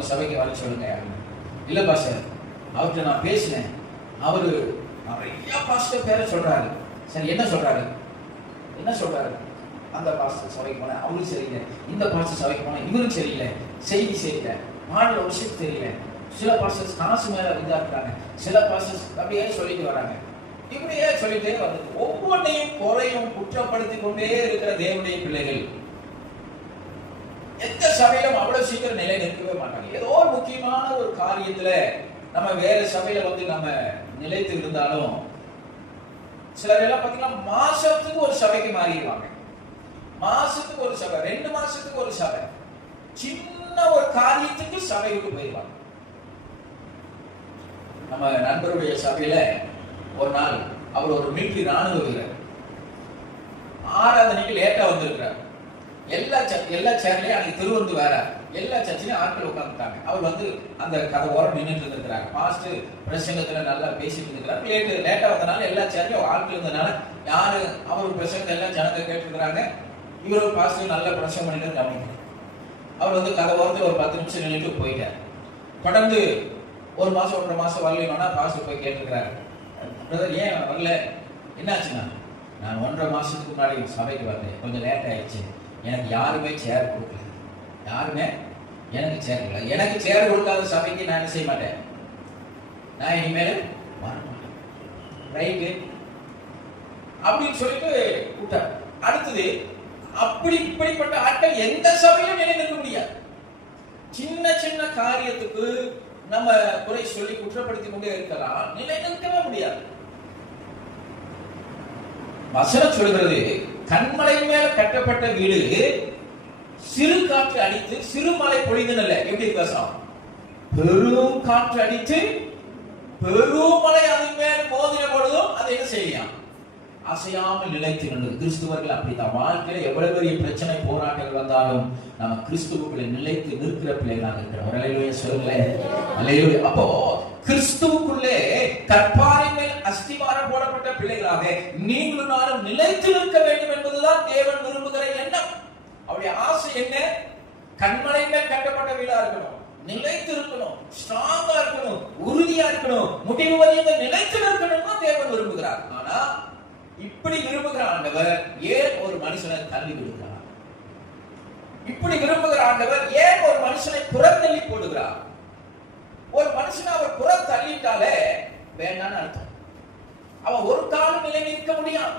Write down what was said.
நம்ம சபைக்கு வர சொல்லுங்க. இல்ல பாஸ்டர், அவர்கிட்ட நான் பேசினேன், அவரு நிறைய பாஸ்டர் பேரை சொல்றாரு. சரி, என்ன சொல்றாரு? அந்த பாஸ்டர் சபைக்கு போன அவரும் சரியில்லை, இந்த பாஸ்டர் சபைக்கு போன இவரும் சரியில்லை, செய்தி சரியில்லை, பாடல விஷயம் தெரியல, சில பாஸ்டர்ஸ் காசு மேல இதாக்குறாங்க, சில பாஸ்டர்ஸ் அப்படியே சொல்லிட்டு வராங்க. இப்படியே சொல்லிட்டே வந்து ஒவ்வொன்றையும் குறையும் குற்றப்படுத்தி கொண்டே இருக்கிற தேவனுடைய பிள்ளைகள் எந்த சபையிலும் அவ்வளவு சீக்கிரம் நிலை நிற்கவே மாட்டாங்க. ஏதோ ஒரு முக்கியமான ஒரு காரியத்துல நம்ம வேற சபையில வந்து நம்ம நிலைத்து இருந்தாலும் சிலர் எல்லாம் பாத்தீங்கன்னா மாசத்துக்கு ஒரு சபைக்கு மாறிடுவாங்க. மாசத்துக்கு ஒரு சபை, 2 மாசத்துக்கு ஒரு சபை, சின்ன ஒரு காரியத்துக்கு சபை விட்டு போயிடுவாங்க. நம்ம நண்பருடைய சபையில ஒரு நாள் அவர் ஒரு மிலிட்டரி ராணுவ வீரர், ஆராதனைக்கு லேட்டா வந்திருக்கிறார். எல்லா சேர்லயும் அன்னைக்கு திருவந்து வேற எல்லா சர்ச்சிலையும் ஆட்கள் உட்காந்துட்டாங்க. அவர் வந்து அந்த கதை ஓரம் நின்றுட்டு இருந்திருக்கிறாங்க. பாஸ்ட் பிரசங்கத்துல நல்லா பேசிட்டு இருக்கிறார். லேட்டா வந்தனால எல்லா சேர்லயும் ஆட்கள் இருந்தனால யாரு அவர் பிரசங்கத்தை எல்லாம் ஜனங்க கேட்டுருக்கிறாங்க. இவரு பாஸ்ட் நல்ல பிரசங்கம் பண்ணிட்டு கவனிக்கிறார். அவர் வந்து கதை ஓரத்துல ஒரு 10 நிமிஷம் நின்றுட்டு போயிட்டார். தொடர்ந்து 1 மாசம் 1.5 மாசம் வரலன்னா பாஸ்ட் போய் கேட்டுருக்கிறாரு, பிரதர் ஏன் வரல, என்னாச்சுன்னா, நான் 1.5 மாசத்துக்கு முன்னாடி சபைக்கு வரல, கொஞ்சம் லேட் ஆயிடுச்சு, எனக்கு யாருமே சேர் கொடுக்கல, எனக்கு சேர் கொடுக்காத சபைக்கு நான் என்ன செய்ய மாட்டேன், நான் இனிமேல் வர மாட்டேன், ரைட்டு அப்படின்னு சொல்லிட்டு கூட்டார். அடுத்தது இப்படிப்பட்ட ஆட்கள் எந்த சபையும் நிலைநிற்க முடியாது. சின்ன சின்ன காரியத்துக்கு நம்ம குறை சொல்லி குற்றப்படுத்தி கொண்டே இருக்கலாம், நிலைநிற்கவே முடியாது. வசனம் சொல்கிறது, கண்மலை மேல கட்டப்பட்ட வீடு சிறு காற்று அடித்து சிறு மழை பொழிந்தனல்ல. எப்படி வசனம்? பெரும் காற்று அடித்து பெரும் மழை அதன் மேல் மோதின பொழுதும் அதை என்ன செய்யலாம், அசையாமல் நிலைத்து நின்றது. கிறிஸ்துவர்கள் அப்படித்தான். வாழ்க்கையில எவ்வளவு பெரிய பிரச்சனை போராட்டங்கள் வந்தாலும் நம்ம கிறிஸ்துவுக்குள்ள நிலைத்து நிற்கிற பிள்ளைகளாக இருக்கிறோம். அல்லேலூயா சொல்லுங்களேன், அல்லேலூயா. அப்போ கிறிஸ்துவுக்குள்ளே கற்பாரின் மேல் அஸ்திவாரம் போடப்பட்ட பிள்ளைகளாக நீங்களும் நானும் நிலைத்து நிற்க வேண்டும் என்பதுதான் தேவன் விரும்புகிற எண்ணம். அவருடைய ஆசை என்ன? கண்மலை மேல் கட்டப்பட்ட வீடா இருக்கணும், நிலைத்து இருக்கணும், ஸ்ட்ராங்கா இருக்கணும், உறுதியா இருக்கணும், முடிவு வரையும் நிலைத்து நிற்கணும் தேவன் விரும்புகிறார். ஆனா இப்படி விரும்புகிற ஆண்டவர் ஏன் ஒரு மனுஷனை தள்ளி விடுகிறார்? இப்படி விரும்புகிற ஆண்டவர் ஏன் ஒரு மனுஷனை புறத்தள்ளி போடுகிறார்? ஒரு மனுஷனை அவர் புறம் தள்ளிட்டாலே வேண்டான்னு அர்த்தம். அவன் ஒரு காலம் நிலை நிற்க முடியாது.